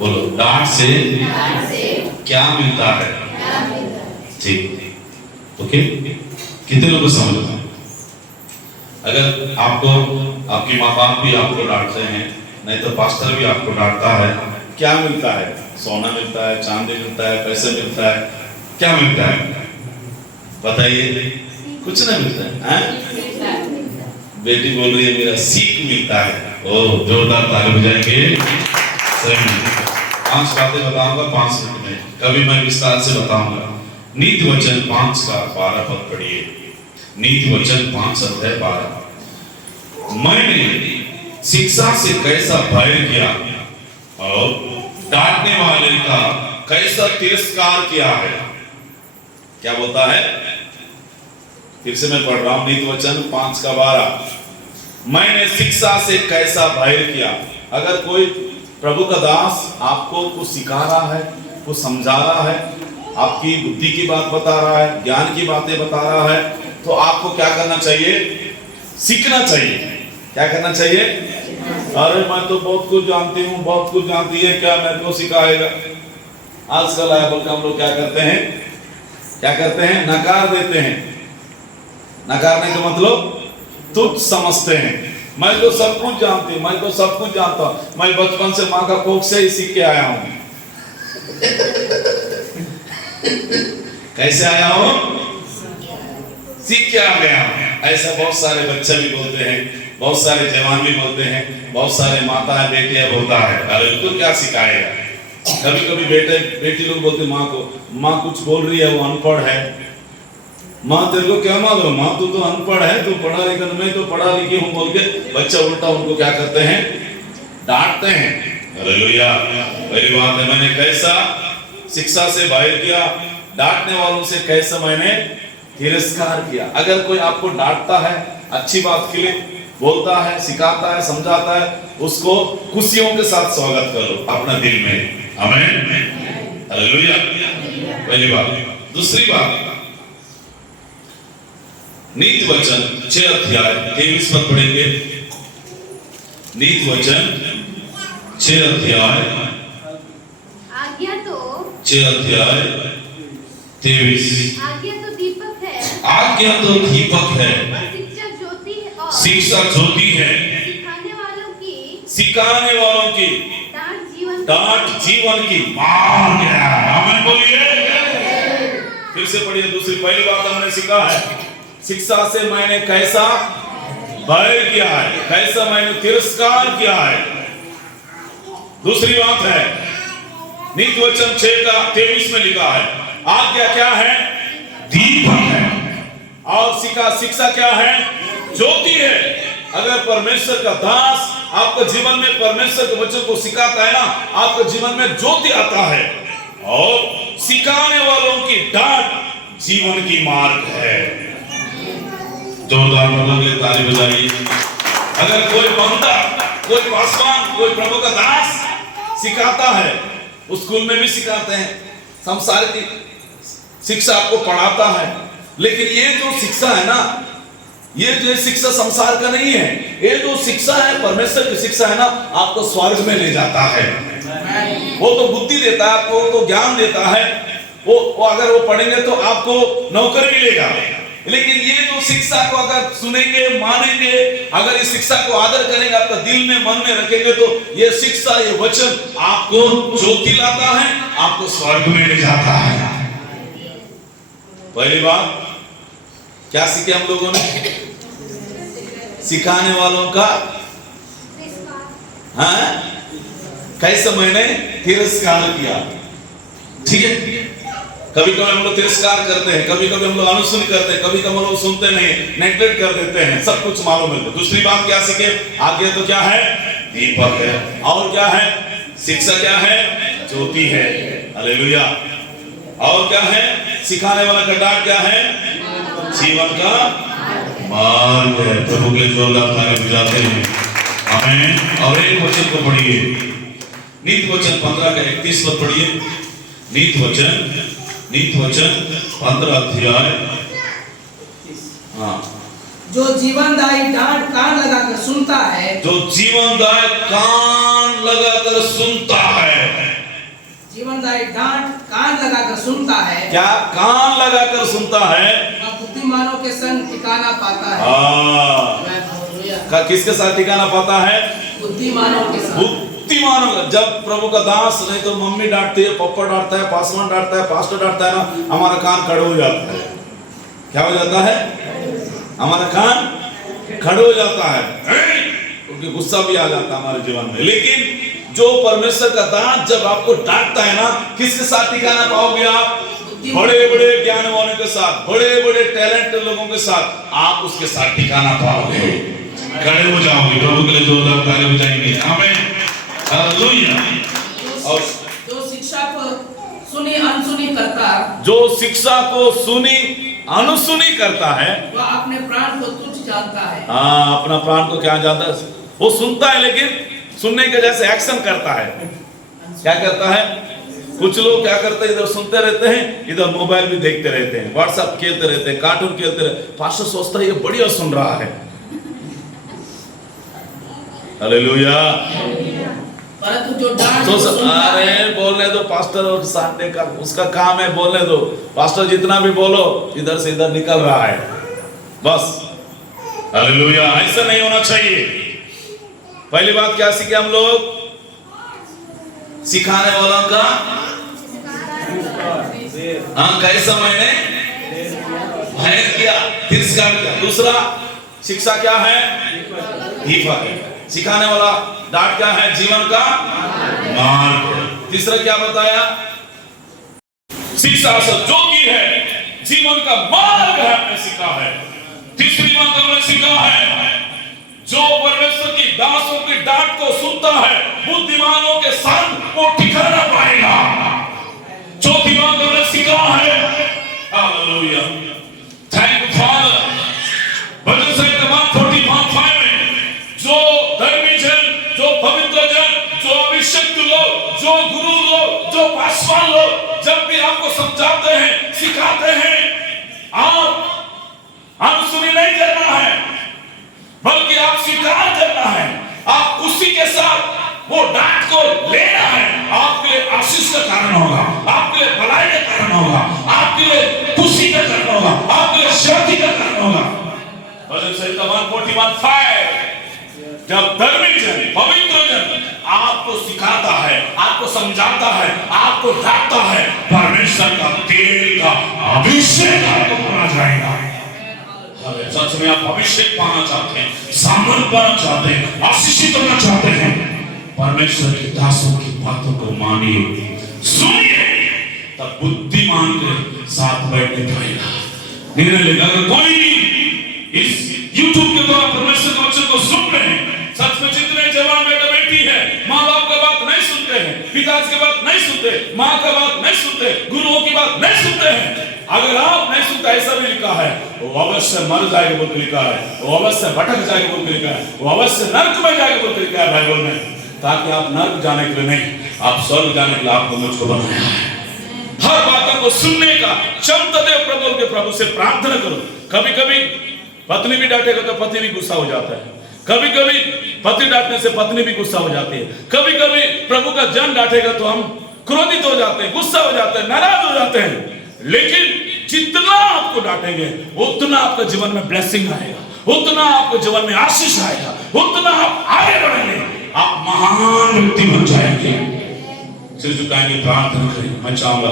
बोलो, डांट से क्या मिलता है? ठीक, ओके। कितने लोगों को समझ में? अगर आपको आपके माँ बाप भी आपको डांटते हैं, नहीं तो पास्टर भी आपको डांटता है, क्या मिलता है? सोना मिलता है, चांदी मिलता है, पैसे मिलता है, क्या मिलता है? बताइए। कुछ नहीं मिलता है। बेटी बोल रही है मेरा सीख मिलता है। ओह, जोरदार ताली बजाएंगे। सही। 5 बातें बताऊंगा 5 मिनट में, कभी मैं विस्तार से बताऊंगा। नीति वचन 5 का 12 पद पढ़िए। नीति वचन 5 अध्याय 12। मैंने शिक्षा से कैसा भय किया और डांटने वाले का कैसा तिरस्कार किया है। क्या बोलता है? फिर से मैं पढ़ रहा हूं, नीति वचन 5 का 12। मैंने शिक्षा से कैसा भय किया। अगर कोई प्रभु का दास आपको कुछ सिखा रहा है, कुछ समझा रहा है, आपकी बुद्धि की बात बता रहा है, ज्ञान की बातें बता रहा है, तो आपको क्या करना चाहिए? सीखना चाहिए। क्या करना चाहिए? अरे मैं तो बहुत कुछ जानती हूँ, बहुत कुछ जानती है, क्या मेरे को सिखाएगा? आजकल आया बोलकर हम लोग क्या करते हैं? क्या करते हैं? नकार देते हैं। नकारने का मतलब तुच्छ समझते हैं। मैं तो सब कुछ जानती हूँ, मैं तो सब कुछ जानता हूँ, मैं बचपन से माँ का कोख से ही सीख के आया हूँ। कैसे आया हूँ? सीख के आ गया हूँ। ऐसा बहुत सारे बच्चे भी बोलते हैं, बहुत सारे जवान भी बोलते हैं, बहुत सारे माता है बेटियां बोलता है, अरे तो क्या सिखाएगा? कभी कभी बेटी लोग बोलते माँ को, माँ कुछ बोल रही है, वो अनपढ़ है। माँ तेरे को क्या मालूम? माँ तू तो अनपढ़ है, तू पढ़ा लिखा, मैं तो पढ़ा लिखी हूँ बोल के बच्चा उल्टा उनको क्या करते हैं? डांटते हैं। हालेलुया। पहली बात है, मैंने कैसा शिक्षा से भय किया, डांटने वालों से कैसा मैंने तिरस्कार किया। अगर कोई आपको डांटता है, अच्छी बात के लिए बोलता है, सिखाता है, समझाता है, उसको खुशियों के साथ स्वागत करो अपना दिल में। आमीन। हालेलुया। पहली बात। दूसरी बात, नीति वचन 6 अध्याय 23 पद पढ़ेंगे। नीति वचन 6 अध्याय 6 अध्याय 23। आज्ञा तो दीपक है, शिक्षा ज्योति है, सिखाने वालों की डांट जीवन की मार्ग है। आमीन बोलिए। फिर से पढ़िए। दूसरी पहली बात हमने सीखा है, शिक्षा से मैंने कैसा भय किया है, कैसा मैंने तिरस्कार किया है। दूसरी बात है, नीति वचन 6 का 23 में लिखा है, आज्ञा क्या है? दीपक है। और शिक्षा क्या है? ज्योति है। अगर परमेश्वर का दास आपके जीवन में परमेश्वर के वचन को सिखाता है ना, आपके जीवन में ज्योति आता है। और सिखाने वालों की डांट जीवन की मार्ग है। जोरदार बोलोगे, ताली बजाइए। अगर कोई बंदा, कोई पासवान, कोई प्रभु का दास सिखाता है, उस स्कूल में भी सिखाते हैं, संसारिक शिक्षा आपको पढ़ाता है, लेकिन ये जो शिक्षा है ना, ये जो शिक्षा संसार का नहीं है, ये जो शिक्षा है परमेश्वर की शिक्षा है ना, आपको स्वर्ग में ले जाता है। वो तो बुद्धि देता है आपको, वो तो ज्ञान देता है, वो अगर वो पढ़ेंगे तो आपको नौकरी मिलेगा। लेकिन ये जो शिक्षा को अगर सुनेंगे, मानेंगे, अगर इस शिक्षा को आदर करेंगे, आपका दिल में मन में रखेंगे, तो ये शिक्षा, ये वचन आपको ज्योति लाता है, आपको स्वर्ग में ले जाता है। पहली बात क्या सीखे हम लोगों ने? सिखाने वालों का कैसे मैंने तिरस्कार किया। ठीक है, कभी कभी हम लोग तिरस्कार करते हैं, कभी कभी हम लोग अनुसरण करते हैं, कभी कभी हम लोग सुनते नहीं, नेगलेक्ट कर देते हैं, सब कुछ मालूम है। दूसरी बात क्या सीखे? आगे तो क्या है? दीपक है। और क्या है? शिक्षा क्या है? ज्योति है। हालेलुया। और क्या है? सिखाने वाला का डांट क्या है? जीवन का मार्ग है। प्रभु के जोरदार ताली बजाते हैं। आमीन। और एक वचन को पढ़िए, नीति वचन 15 का 31 पद पढ़िए। नीति वचन 15 अध्याय। जो जीवनदायी डांट कान लगाकर सुनता है, जो जीवनदायी कान लगाकर सुनता है, जीवनदायी डांट कान लगाकर सुनता है, क्या कान लगाकर सुनता है? वह बुद्धिमानों के संग ठिकाना पाता है। का किसके साथ ठिकाना पाता है? बुद्धिमानों के साथ। बुद्धिमानों का। जब प्रभु का दास, नहीं तो मम्मी डांटती है, पापा डांटता है, पासवान डांटता है, पास्टर डांटता है ना, हमारा कान खड़े हो जाता है। क्या हो जाता है? हमारा कान खड़े हो जाता है, क्योंकि गुस्सा भी आ जाता है हमारे जीवन में। लेकिन जो परमेश्वर का दास जब आपको डांटता है ना, किसके साथ ठिकाना पाओगे आप? बड़े बड़े ज्ञान वालों के साथ, बड़े बड़े टैलेंट लोगों के साथ आप उसके साथ ठिकाना पाओगे, खड़े हो जाओगे। प्रभु के लिए जोरदार ताली बजाएंगे। आमीन, हालेलुया। और जो शिक्षा को सुनी अनसुनी करता, जो शिक्षा को सुनी अनसुनी करता है, वह अपने प्राण को तुच्छ जानता है। हाँ, अपना प्राण को क्या जानता है? वो सुनता है, लेकिन सुनने के जैसे एक्शन करता है। क्या करता है? कुछ लोग क्या करते हैं, इधर सुनते रहते हैं, इधर मोबाइल भी देखते रहते हैं, व्हाट्सएप खेलते रहते हैं, कार्टून खेलते रहते हैं। पास्टर सोचता है ये बढ़िया सुन रहा है। हालेलुया। परंतु जो डांट तो को सुनता है, अरे बोलने दो पास्टर, और संडे का उसका काम है, बोलने दो। पास्टर जितना भी बोलो, इधर से इधर निकल रहा है बस। हालेलुया। ऐसा नहीं होना चाहिए। पहली बात क्या सीखे हम लोग? सिखाने वालों का कैसा मैंने भय किया, तिरस्कार किया। दूसरा शिक्षा क्या है? हिफाजत। सिखाने वाला डांट क्या है? जीवन का मार्ग। तीसरा क्या बताया? शिक्षा से जो की है जीवन का मार्ग है, हमने सीखा है। तीसरी बात हमने सीखा है, जो परमेश्वर की दासों की डांट को सुनता है, बुद्धिमानों के संग वो ठिकाना पाएगा। चौथी बात हमने सीखा है, हालेलुया, थैंक यू फादर। भजन संहिता 145 में जो धर्मी जन, जो पवित्र जन, जो अभिषिक्त लोग, जो गुरु लोग, जो पासवान लोग जब भी आपको समझाते हैं, सिखाते हैं, आप अनसुनी नहीं करना है, बल्कि आप स्वीकार करना है। आप उसी के साथ वो डांट को लेना है। आपके लिए आशीष का कारण होगा, आपके लिए भलाई का कारण होगा, आपके लिए खुशी का कारण होगा, आपके लिए शांति का कारण होगा। भजन संहिता 145 जब धर्मी जन, पवित्र जन आपको सिखाता है, आपको समझाता है, आपको डांटता है, परमेश्वर का तेल का अभिषेक आपको पाना जाएगा। सच में आप अभिषेक पाना चाहते हैं, सामर्थ पाना चाहते हैं, आशीषित होना चाहते हैं, परमेश्वर के दासों की बातों को मानिए, सुनिए, तब बुद्धिमान के साथ बैठने पाएगा, निर्णय लेगा। अगर कोई भी इस YouTube के द्वारा परमेश्वर के वचन को सुन रहे हैं, सच में जितने जवान बेटा बेटी है, माँ बाप का बात नहीं सुनते हैं, पिता की बात नहीं सुनते, माँ का बात नहीं सुनते, गुरुओं की बात नहीं सुनते हैं, अगर आप नहीं सुनते, ऐसा भी लिखा है, वो अवश्य मर जाएगा बोल के लिखा है, वो अवश्य भटक जाएगा बोल के लिखा है, वो अवश्य नरक में जाएगा बोल के लिखा है बाइबल में। ताकि आप नरक जाने के लिए नहीं, आप स्वर्ग जाने के लिए आपको मुझको बनाया है। हर बातों को सुनने का क्षमता दे प्रभु के, प्रभु से प्रार्थना करो। कभी कभी पत्नी भी डांटेगा तो पति भी गुस्सा हो जाता है, कभी कभी पति डांटने से पत्नी भी गुस्सा हो जाती है, कभी कभी प्रभु का जन डांटेगा तो हम क्रोधित हो जाते हैं, गुस्सा हो जाते हैं, नाराज हो जाते हैं। लेकिन जितना आपको डांटेंगे उतना आपके जीवन में ब्लेसिंग आएगा, उतना आपके जीवन में आशीष आएगा, उतना आप आगे बढ़ेंगे, आप महान व्यक्ति बन जाएंगे। सिर झुकाएंगे, प्रार्थना करेंगे। मैं चाहूंगा